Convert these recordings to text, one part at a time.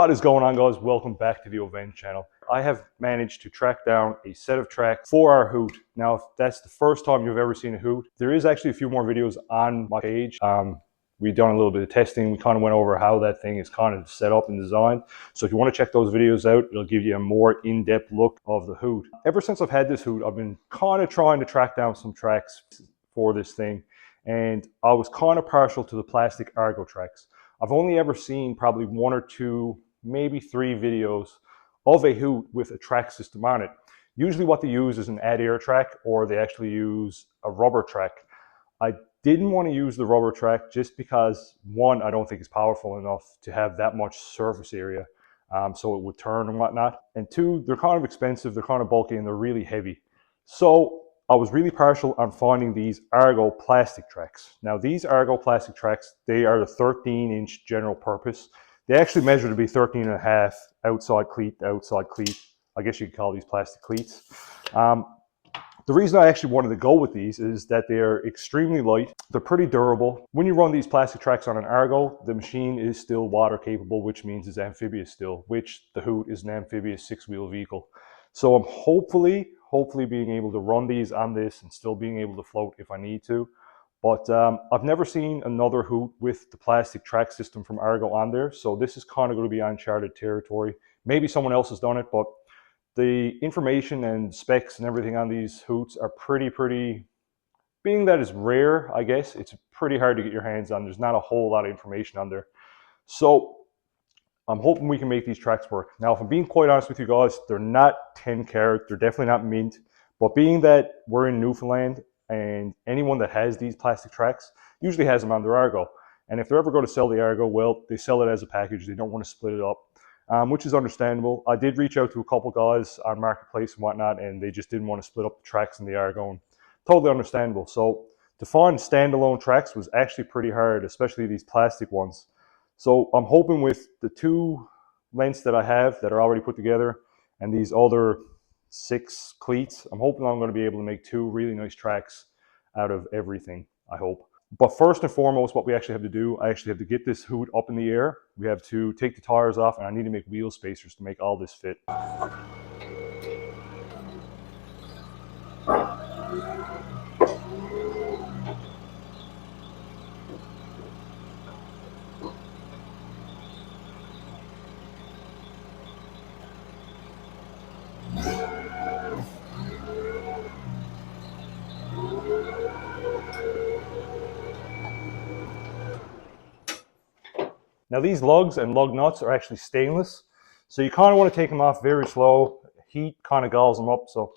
What is going on, guys? Welcome back to the Ovenged channel. I have managed to track down a set of tracks for our Hoot. Now, if that's the first time you've ever seen a Hoot, there is actually a few more videos on my page. We've done a little bit of testing. We kind of went over how that thing is kind of set up and designed. So if you want to check those videos out, it'll give you a more in-depth look of the Hoot. Ever since I've had this Hoot, I've been kind of trying to track down some tracks for this thing. And I was kind of partial to the plastic Argo tracks. I've only ever seen probably one or two, maybe three videos of a Hoot with a track system on it. Usually what they use is an air track, or they actually use a rubber track. I didn't want to use the rubber track just because, one, I don't think it's powerful enough to have that much surface area, so it would turn and whatnot. And two, they're kind of expensive, they're kind of bulky, and they're really heavy. So I was really partial on finding these Argo plastic tracks. Now these Argo plastic tracks, they are the 13-inch general purpose. They actually measure to be 13 and a half outside cleat to outside cleat. I guess you could call these plastic cleats. The reason I actually wanted to go with these is that they're extremely light. They're pretty durable. When you run these plastic tracks on an Argo, the machine is still water capable, which means it's amphibious still, which the Hoot is an amphibious 6-wheel vehicle. So I'm hopefully being able to run these on this and still being able to float if I need to. But I've never seen another Hoot with the plastic track system from Argo on there. So this is kind of going to be uncharted territory. Maybe someone else has done it, but the information and specs and everything on these Hoots are pretty, being that it's rare, I guess, it's pretty hard to get your hands on. There's not a whole lot of information on there. So I'm hoping we can make these tracks work. Now, if I'm being quite honest with you guys, they're not 10 carat, they're definitely not mint, but being that we're in Newfoundland and anyone that has these plastic tracks usually has them on their Argo. And if they're ever going to sell the Argo, well, they sell it as a package. They don't want to split it up, which is understandable. I did reach out to a couple guys on Marketplace and whatnot, and they just didn't want to split up the tracks in the Argo. And totally understandable. So to find standalone tracks was actually pretty hard, especially these plastic ones. So I'm hoping with the two lengths that I have that are already put together and these other 6 cleats, I'm hoping I'm going to be able to make 2 really nice tracks out of everything, I hope. But first and foremost, what we actually have to do, I actually have to get this Hoot up in the air. We have to take the tires off, and I need to make wheel spacers to make all this fit. Now these lugs and lug nuts are actually stainless, so you kind of want to take them off very slow. Heat kind of galls them up, so.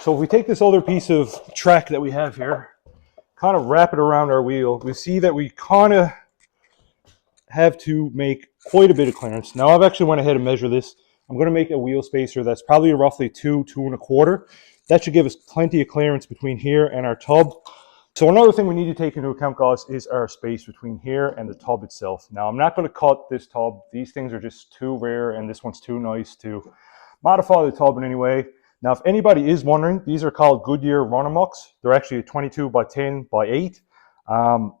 So if we take this other piece of track that we have here, kind of wrap it around our wheel, we see that we kind of have to make quite a bit of clearance. Now I've actually went ahead and measured this. I'm going to make a wheel spacer that's probably roughly 2 1/4. That should give us plenty of clearance between here and our tub. So another thing we need to take into account, guys, is our space between here and the tub itself. Now I'm not going to cut this tub. These things are just too rare, and this one's too nice to modify the tub in any way. Now, if anybody is wondering, these are called Goodyear Runamucks. They're actually 22 by 10 by 8.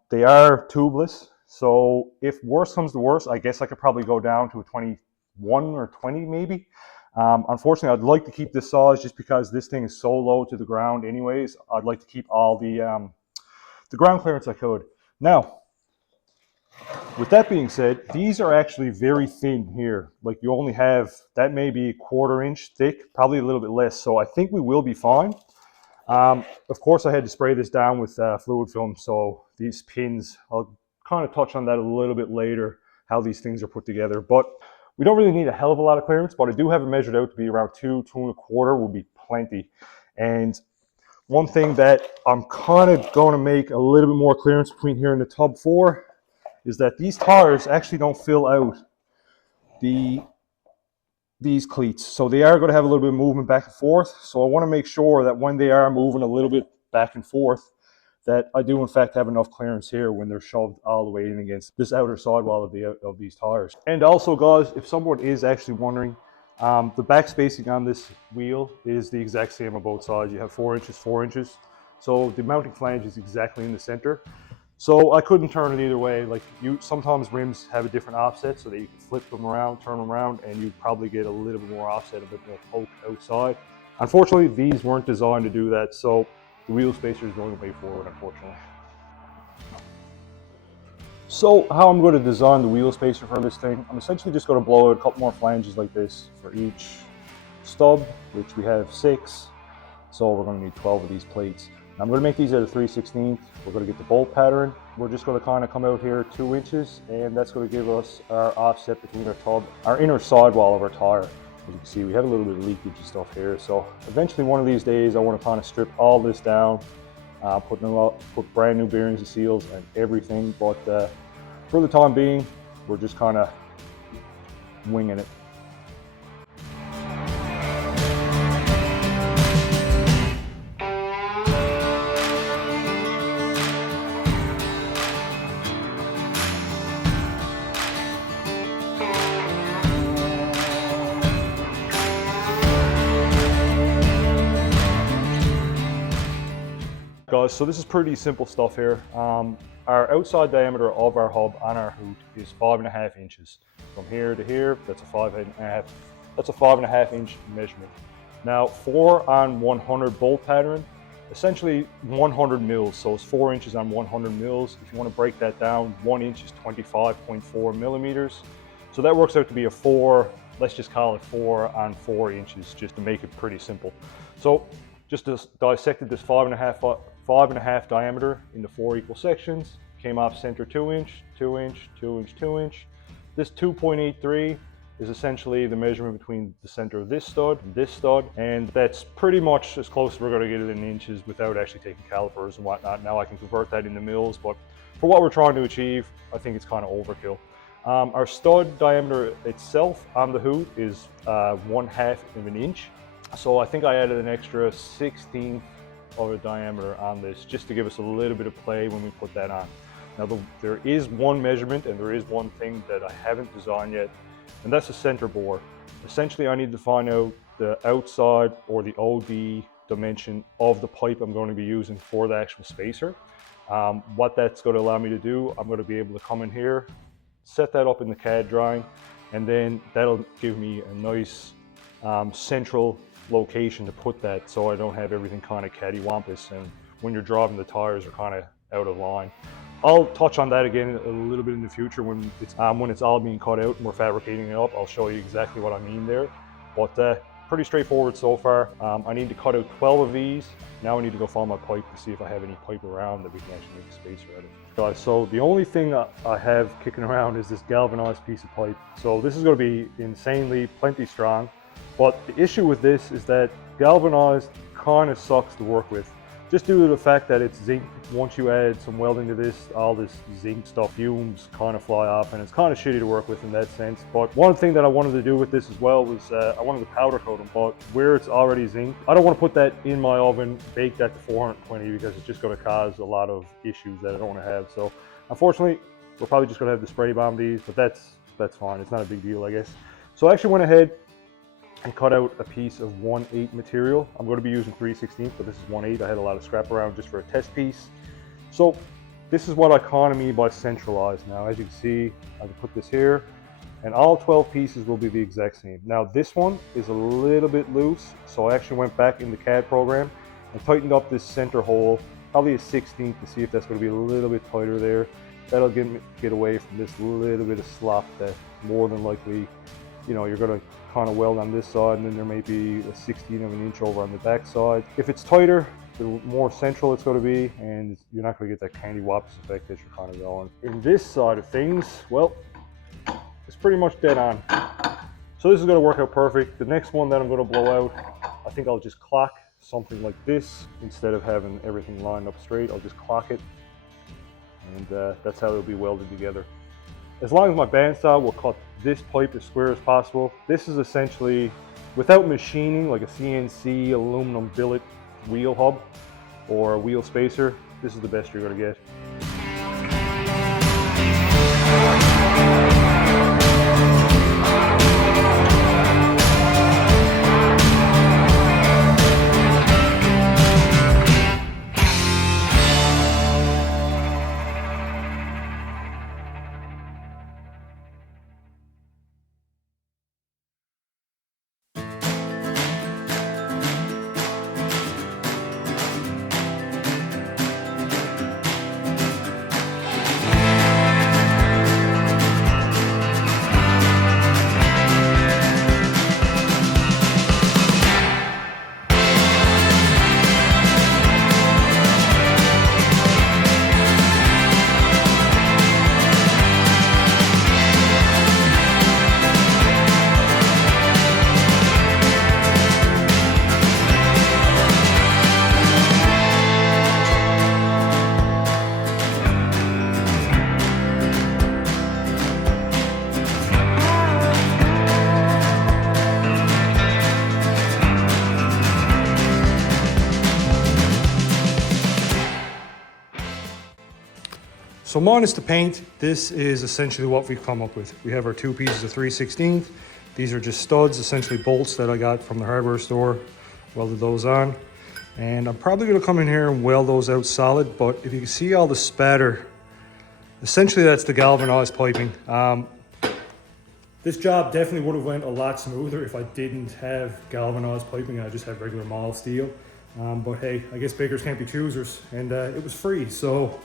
They are tubeless. So if worse comes to worse, I guess I could probably go down to a 21 or 20 maybe. Unfortunately, I'd like to keep this size just because this thing is so low to the ground anyways. I'd like to keep all the ground clearance I could. Now, with that being said, these are actually very thin here. Like you only have, that may be 1/4 inch thick, probably a little bit less. So I think we will be fine. Of course, I had to spray this down with fluid film. So these pins, I'll kind of touch on that a little bit later, how these things are put together. But we don't really need a hell of a lot of clearance, but I do have it measured out to be around 2.25 will be plenty. And one thing that I'm kind of going to make a little bit more clearance between here and the tub for is that these tires actually don't fill out these cleats. So they are going to have a little bit of movement back and forth. So I want to make sure that when they are moving a little bit back and forth, that I do in fact have enough clearance here when they're shoved all the way in against this outer sidewall of these tires. And also, guys, if someone is actually wondering, the back spacing on this wheel is the exact same on both sides. You have 4 inches, 4 inches. So the mounting flange is exactly in the center. So I couldn't turn it either way. Like, sometimes rims have a different offset so that you can flip them around, turn them around, and you probably get a little bit more offset, a bit more poke outside. Unfortunately, these weren't designed to do that, so the wheel spacer is going way forward, unfortunately. So how I'm going to design the wheel spacer for this thing, I'm essentially just going to blow out a couple more flanges like this for each stub, which we have 6. So we're going to need 12 of these plates. Now I'm going to make these at a 3/16. We're going to get the bolt pattern. We're just going to kind of come out here 2 inches, and that's going to give us our offset between our tub, our inner sidewall of our tire. As you can see, we have a little bit of leakage and stuff here. So eventually one of these days I want to kind of strip all this down, put brand new bearings and seals and everything. But for the time being, we're just kind of winging it. Guys, so this is pretty simple stuff here. Our outside diameter of our hub on our Hoot is 5.5 inches. From here to here, that's a 5.5 inch measurement. Now, 4 on 100 bolt pattern, essentially 100 mils. So it's 4 inches on 100 mils. If you want to break that down, 1 inch is 25.4 millimeters. So that works out to be a 4, let's just call it 4 on 4 inches, just to make it pretty simple. So just dissected this 5.5 diameter into 4 equal sections, came off center 2 inch, 2 inch, 2 inch, 2 inch. This 2.83 is essentially the measurement between the center of this stud and this stud, and that's pretty much as close as we're going to get it in inches without actually taking calipers and whatnot. Now I can convert that into mils, but for what we're trying to achieve, I think it's kind of overkill. Our stud diameter itself on the Hoot is 1/2 of an inch. So I think I added an extra 1/16 of a diameter on this just to give us a little bit of play when we put that on. Now there is one measurement and there is one thing that I haven't designed yet, and that's the center bore. Essentially I need to find out the outside or the OD dimension of the pipe I'm going to be using for the actual spacer. What that's going to allow me to do, I'm going to be able to come in here, set that up in the CAD drawing, and then that'll give me a nice central location to put that, so I don't have everything kind of cattywampus and when you're driving the tires are kind of out of line. I'll touch on that again a little bit in the future when it's all being cut out and we're fabricating it up. I'll show you exactly what I mean there, but pretty straightforward so far. I need to cut out 12 of these. Now I need to go find my pipe to see if I have any pipe around that we can actually make a spacer out of. Guys, so the only thing I have kicking around is this galvanized piece of pipe. So this is going to be insanely plenty strong. But the issue with this is that galvanized kind of sucks to work with, just due to the fact that it's zinc. Once you add some welding to this, all this zinc stuff, fumes kind of fly off, and it's kind of shitty to work with in that sense. But one thing that I wanted to do with this as well was I wanted to powder coat them, but where it's already zinc, I don't want to put that in my oven, bake that to 420, because it's just going to cause a lot of issues that I don't want to have. So unfortunately, we're probably just going to have to spray bomb these, but that's fine. It's not a big deal, I guess. So I actually went ahead and cut out a piece of 1/8 material. I'm going to be using 3/16, but this is 1/8. I had a lot of scrap around just for a test piece. So this is what I kind of mean by centralized. Now, as you can see, I can put this here, and all 12 pieces will be the exact same. Now, this one is a little bit loose, so I actually went back in the CAD program and tightened up this center hole, probably a 1/16, to see if that's going to be a little bit tighter there. That'll get away from this little bit of slop that more than likely, you know, you're going to kind of weld on this side, and then there may be a 1/16 of an inch over on the back side. If it's tighter, the more central it's going to be, and you're not going to get that candy wampus effect that you're kind of going. In this side of things, well, pretty much dead on. So this is gonna work out perfect. The next one that I'm gonna blow out, I think I'll just clock something like this. Instead of having everything lined up straight, I'll just clock it. And that's how it'll be welded together. As long as my bandsaw will cut this pipe as square as possible. This is essentially, without machining, like a CNC aluminum billet wheel hub or a wheel spacer, this is the best you're gonna get. So minus the paint, this is essentially what we've come up with. We have our two pieces of 3/16. These are just studs, essentially bolts that I got from the hardware store. Welded those on. And I'm probably gonna come in here and weld those out solid, but if you can see all the spatter, essentially that's the galvanized piping. This job definitely would have went a lot smoother if I didn't have galvanized piping. I just have regular mild steel. But hey, I guess bakers can't be choosers, and it was free. So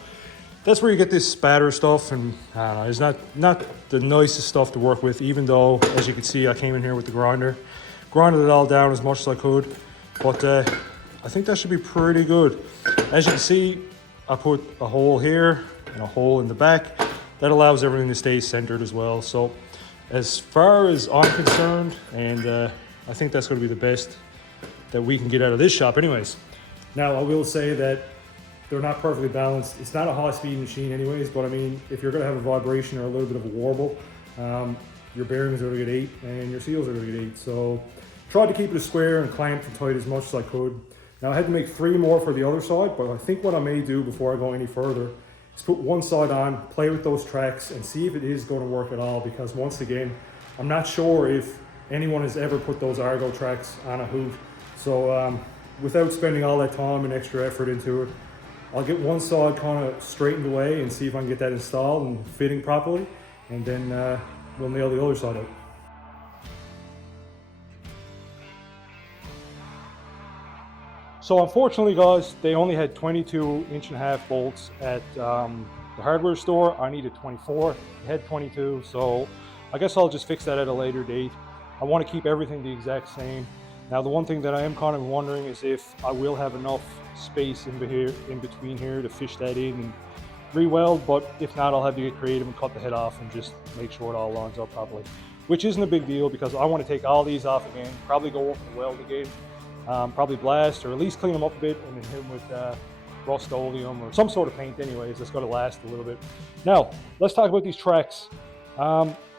that's where you get this spatter stuff, and I don't know, it's not the nicest stuff to work with, even though, as you can see, I came in here with the grinder, grinded it all down as much as I could, but I think that should be pretty good. As you can see, I put a hole here and a hole in the back. That allows everything to stay centered as well. So as far as I'm concerned, and I think that's going to be the best that we can get out of this shop anyways. Now, I will say that they're not perfectly balanced. It's not a high-speed machine anyways, but I mean, if you're gonna have a vibration or a little bit of a warble, your bearings are gonna get 8 and your seals are gonna get 8. So tried to keep it as square and clamped and tight as much as I could. Now I had to make 3 more for the other side, but I think what I may do before I go any further is put one side on, play with those tracks and see if it is gonna work at all, because once again, I'm not sure if anyone has ever put those Argo tracks on a Hoot. So without spending all that time and extra effort into it, I'll get one side kind of straightened away and see if I can get that installed and fitting properly, and then we'll nail the other side out. So unfortunately guys, they only had 22.5" bolts at the hardware store. I needed 24, they had 22, so I guess I'll just fix that at a later date. I want to keep everything the exact same. Now the one thing that I am kind of wondering is if I will have enough space in between here to fish that in and re-weld, but if not, I'll have to get creative and cut the head off and just make sure it all lines up properly, which isn't a big deal because I want to take all these off again, probably go over the weld again, probably blast or at least clean them up a bit, and then hit them with Rust-Oleum or some sort of paint anyways that's going to last a little bit. Now let's talk about these tracks.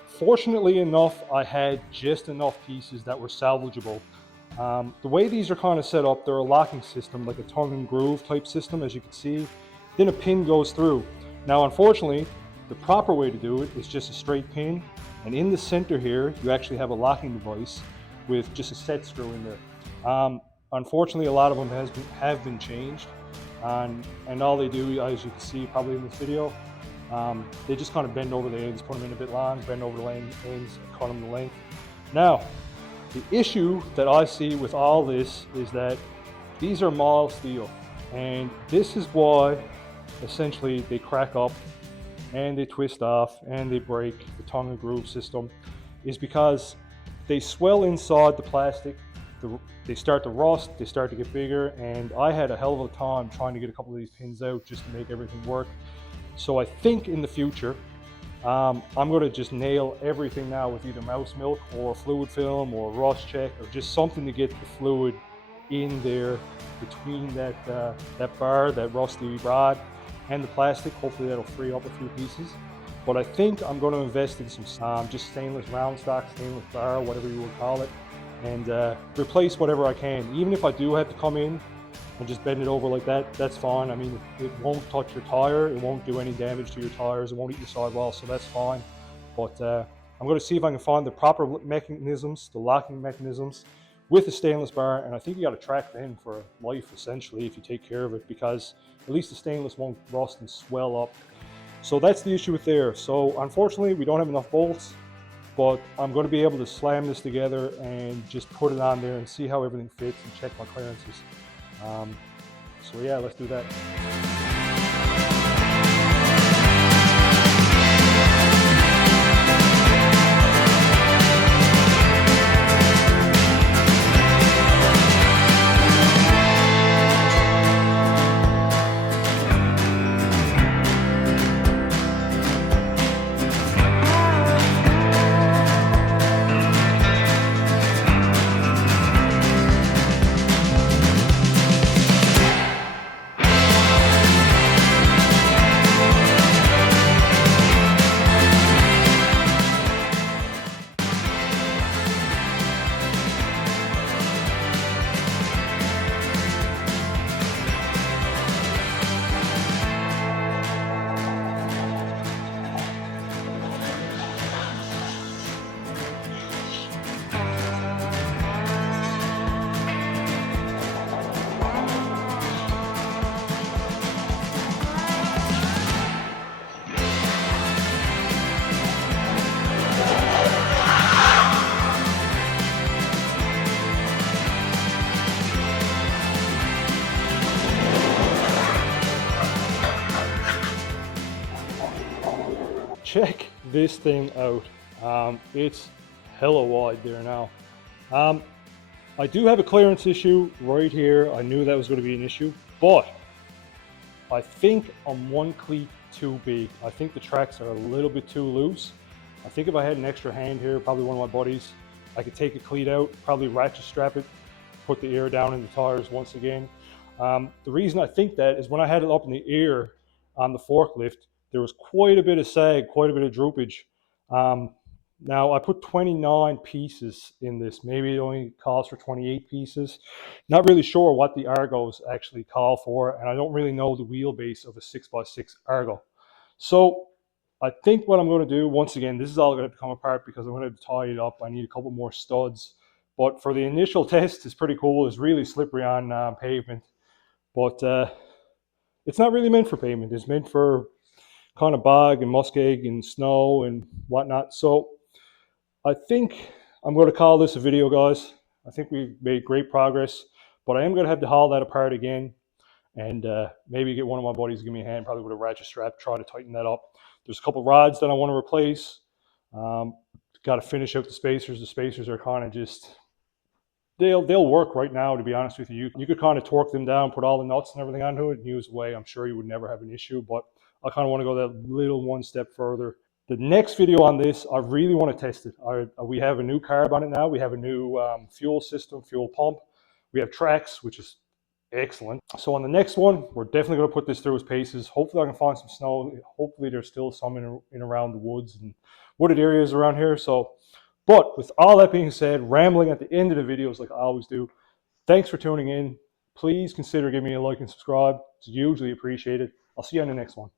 Fortunately enough, I had just enough pieces that were salvageable. The way these are kind of set up, they're a locking system, like a tongue and groove type system, as you can see. Then a pin goes through. Now, unfortunately, the proper way to do it is just a straight pin. And in the center here, you actually have a locking device with just a set screw in there. Unfortunately, a lot of them have been changed. And all they do, as you can see probably in this video, they just kind of bend over the ends, put them in a bit long, bend over the ends, and cut them to length. Now, the issue that I see with all this is that these are mild steel, and this is why essentially they crack up and they twist off and they break. The tongue and groove system is because they swell inside the plastic, they start to rust, they start to get bigger, and I had a hell of a time trying to get a couple of these pins out just to make everything work. So I think in the future I'm going to just nail everything now with either mouse milk or fluid film or rust check or just something to get the fluid in there between that that bar, that rusty rod, and the plastic. Hopefully that'll free up a few pieces. But I think I'm going to invest in some just stainless round stock, stainless bar, whatever you would call it, and replace whatever I can. Even if I do have to come in and just bend it over like that, that's fine. I mean, it won't touch your tire, it won't do any damage to your tires, it won't eat your sidewall, so that's fine. But I'm going to see if I can find the proper mechanisms, the locking mechanisms with a stainless bar, and I think you got to track it in for life essentially if you take care of it, because at least the stainless won't rust and swell up. So that's the issue with there. So unfortunately we don't have enough bolts, but I'm going to be able to slam this together and just put it on there and see how everything fits and check my clearances. So yeah, let's do that. Check this thing out. It's hella wide there now. I do have a clearance issue right here. I knew that was going to be an issue, but I think I'm one cleat too big. I think the tracks are a little bit too loose. I think if I had an extra hand here, probably one of my buddies, I could take a cleat out, probably ratchet strap it, put the air down in the tires once again. The reason I think that is when I had it up in the air on the forklift, there was quite a bit of sag, quite a bit of droopage. Now I put 29 pieces in this. Maybe it only calls for 28 pieces. Not really sure what the Argos actually call for, and I don't really know the wheelbase of a 6x6 Argo. So I think what I'm going to do, once again, this is all going to come apart because I'm going to tie it up. I need a couple more studs. But for the initial test, it's pretty cool. It's really slippery on pavement. But it's not really meant for pavement. It's meant for kind of bog and muskeg and snow and whatnot. So I think I'm going to call this a video, guys. I think we've made great progress, but I am going to have to haul that apart again and maybe get one of my buddies to give me a hand, probably with a ratchet strap, try to tighten that up. There's a couple rods that I want to replace. Got to finish out the spacers. The spacers are kind of just, they'll work right now, to be honest with you. You could kind of torque them down, put all the nuts and everything onto it and use away. I'm sure you would never have an issue, but I kind of want to go that little one step further. The next video on this, I really want to test it. We have a new carb on it now. We have a new fuel system, fuel pump. We have tracks, which is excellent. So on the next one, we're definitely going to put this through its paces. Hopefully I can find some snow. Hopefully there's still some in around the woods and wooded areas around here. So, but with all that being said, rambling at the end of the videos like I always do, thanks for tuning in. Please consider giving me a like and subscribe. It's hugely appreciated. I'll see you on the next one.